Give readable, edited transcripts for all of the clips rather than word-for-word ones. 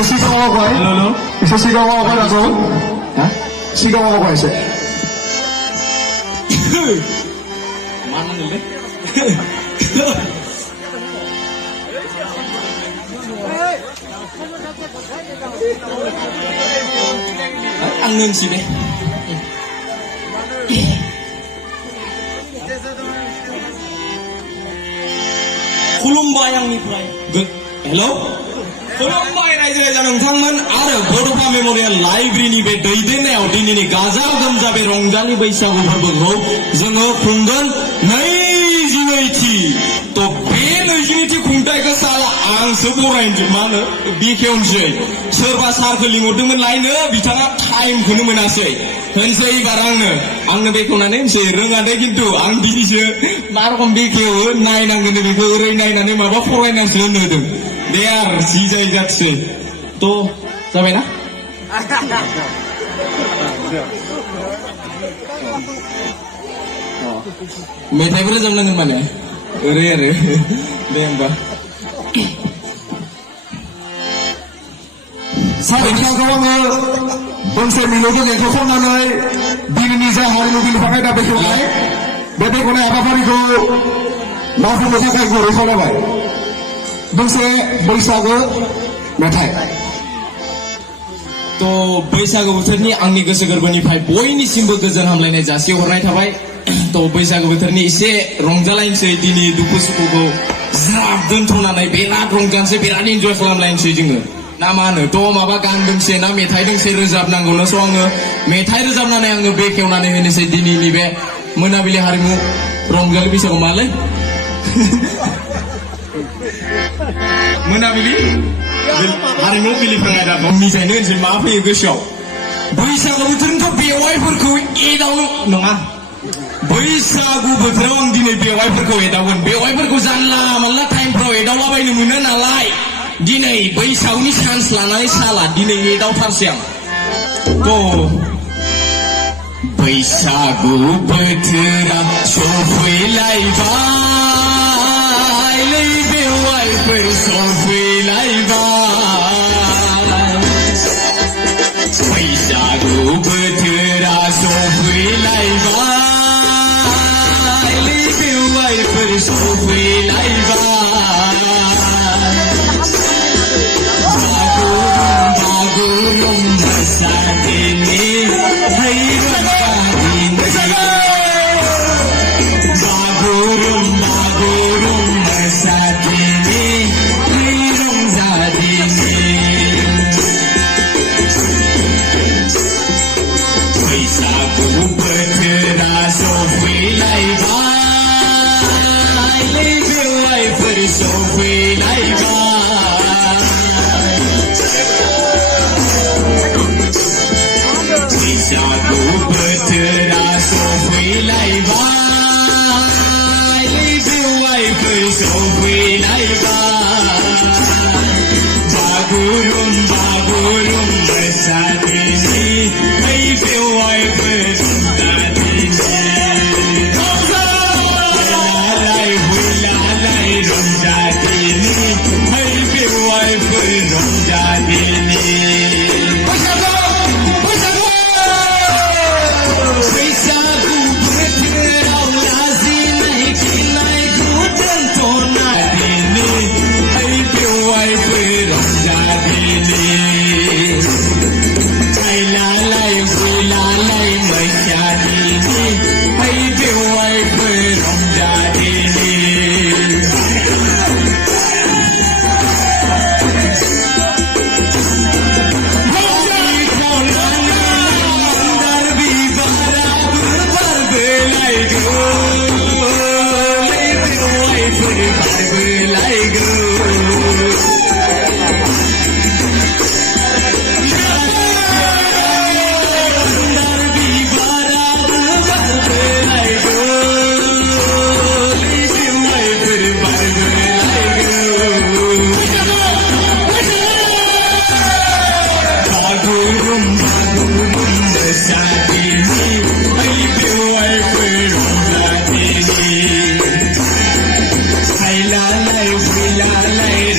एसे सिगाङाव आवगाय एसे सिगाङाव आवगायनांगौ सिगाङाव आवगाय एसे मा होनोलै आं नोंसि दे खुलुमबाय आंनिफ्राय हेल' खुलुमबाय रायजो राजा नोंथांमोन आरो बड'फा मेम'रियेल लाइब्रेरिनि बे दैदेननायाव दिनैनि गाजा गोमजा बे रंजालि बैसागु फोरबोखौ जोङो खुंगोन 22थि थ' बे 22थि खुंथायखौ साला आंसो बरायनोसै मा होनो बेखेवनोसै सोरबा सारखौ लिंहरदोंमोन लायनो बिथाङा टाइमखौनो मोनासै होनसै एबार आंनो बेखेवनानै होनसै रोङा दे खिन्थु आं दिनैसो मा रखम बेखेवो नायनांगोन बेखौ ओरै नायनानै माबा फरायनानैसो होनो होदों दे आरो जि जाय जाथोसै थ' जाबायना मेथाइबो रोजाबनांगोन माने ओरै आरो दे होमबा सारिखाखौ आङो दोंसे मिलौदो देंखो खननानै दिनैनि जा हारिमु बिलिफां आयदा बेखेवनाय बे बेखेवनाय हाबाफारिखौ मावफुंनो थाखाय गुरै खावलायबाय दोंसे बैसागो मेथाइ थ' बैसागु बोथोरनि आंनि गोसो गोरबोनिफ्राय बयनिसिमबो गोजोन हामलायनाय जासिहरनाय थाबाय थ' बैसागु बोथोरनि एसे रंजालायनोसै दिनै दुखु सुखुखौ ज्राब दोनथ'नानै बिराद रंजानोसै बिराद इन्जय खालामलायनोसै जोङो ना मा होनो थ' माबा गान दोंसे ना मेथाइ दोंसे रोजाबनांगौनो स' आङो मेथाइ रोजाबनानै आङो बेखेवनानै होनोसै दिनैनि बे मोनाबिलि हारिमु रंजालि बैसागु मालै मोनाबिलि हारिमु बिलिफां आयदाखौ निजायनो होनसै मा फैयो गोसोआव बैसागु बोथोरनिथ' बेवाइफोरखौ एदावनो नङा बैसागु बोथोराव आं दिनै बेवाइफोरखौ एदावगोन बेवाइफोरखौ जानला मानला टाइमफ्राव एदावलाबायनो मोनो नालाय दिनै बैसागुनि चान्स लानानै साला दिनै एदावथारसै आं थ' बैसागु बोथोरा सफैलायबाय बेवाइफोर सफैलायबाय बैसागु बोथोरा सफैलायबाय बेवाइफोर सफैलायबाय बागुरुम मोसादिनि बागुरुम मोसादिनि रंजादिनि बैसागु बोथोरा सफैलायबाय बेवाइफोर सफैलायबाय बैसागु बोथोरा सफैलायबाय बेवाइफोर सफैलायबाय बागुरुम मोसादिनि बेवाइफोर रंजादिनि रंजादिनि बेवाइफोर रंजादिनि बैसागु बोथोराव लाजिनाय गिनायखौ दोनथ'ना दिनि बेवाइफोर रंजादिनि गायलालाय फुलालाय मैसादिनि बेवाइफोर रंजादिनि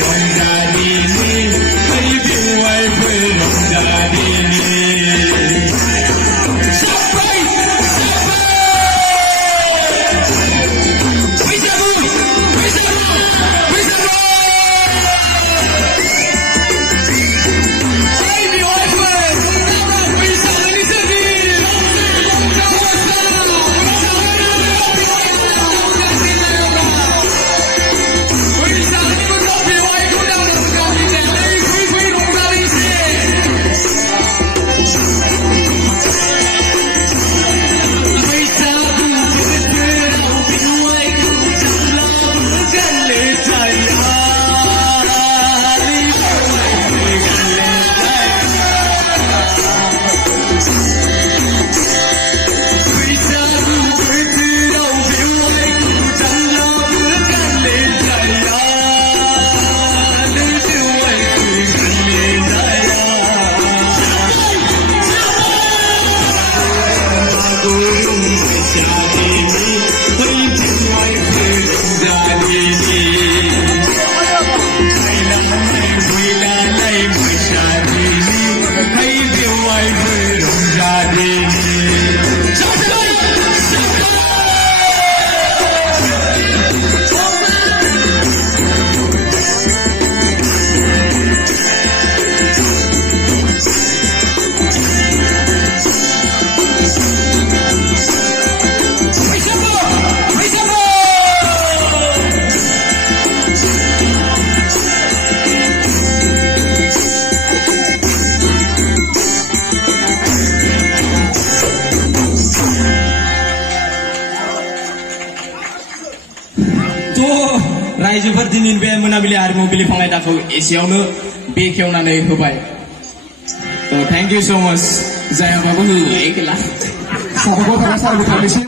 Run, रायजोफोर दिनैनि बे मोनाबिलि हारिमु बिलिफां आयदाखौ एसेयावनो बेखेवनानै होबाय थेंक इउ सो माच जायाबाबो होयो एखेला साबायखर थाबाय सार बिथांनिसिम